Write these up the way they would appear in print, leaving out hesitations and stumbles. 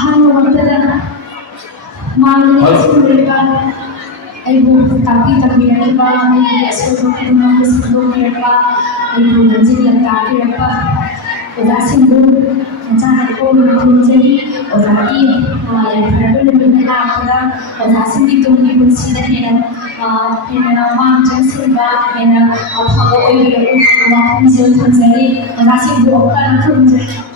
ahal Malaysia Ibu tapi apa sesuatu sebelum apa ibu menjadi laki apa udah singgung macam aku menjadi udah yang berapa lebih apa udah singgung ibu sudah yang macam sebab yang apa itu orang menjadi udah singgung kan menjadi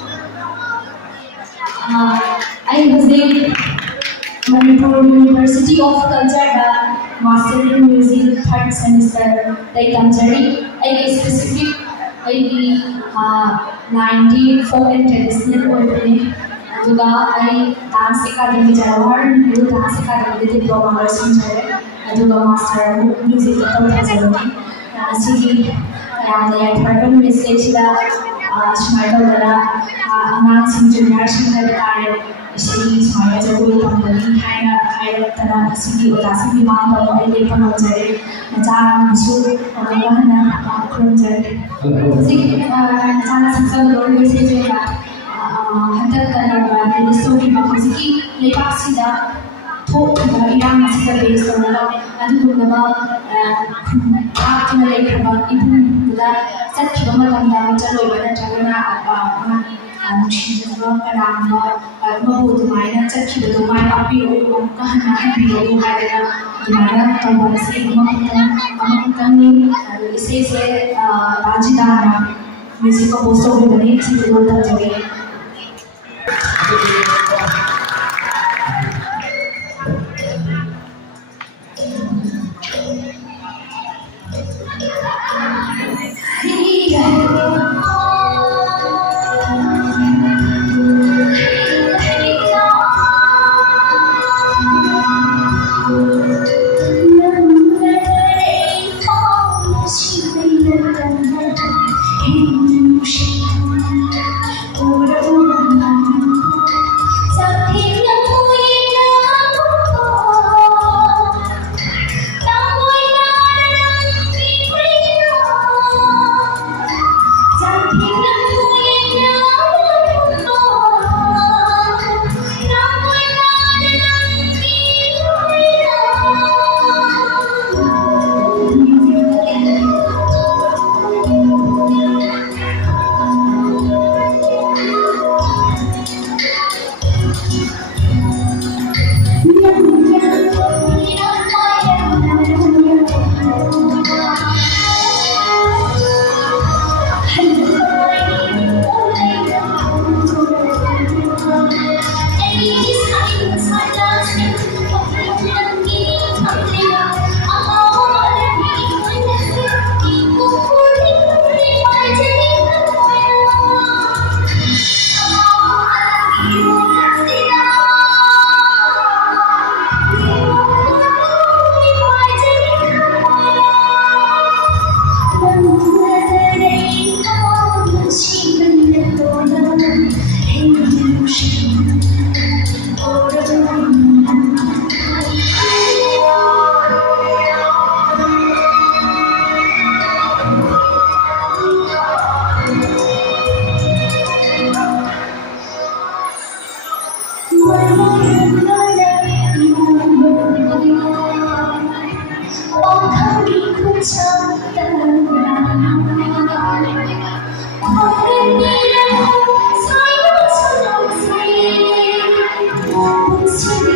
I was in Manipur University of Culture Master in Music third semester Kanjari I specific I 19 folk and traditional opening aduga I dance academy Jawahar Nehru Dance Academy diploma sinjare aduga master music tawjani sigi ayamda third message la shmaidala amang sing junior sing kare Isi semua jago tambali hai tera sigi odasi bimang bawa ini pengajar macam musuh orang na kerja sigi macam sesuatu luar biasa juga hendak kerana ini story bahawa sigi lepas sida thok yang masih terbiasa sekolah adu nama apa nama lepas ibu muda set kilometer tanda macam loiban jagana apa Nushiba Karamba Mabu Dumaina Chakhi Dumai Api Kahana Happy Dumaina Dumana Tambasi Amakani Ise Rajidana Music of Oso Bani Chidota Joy Thank you.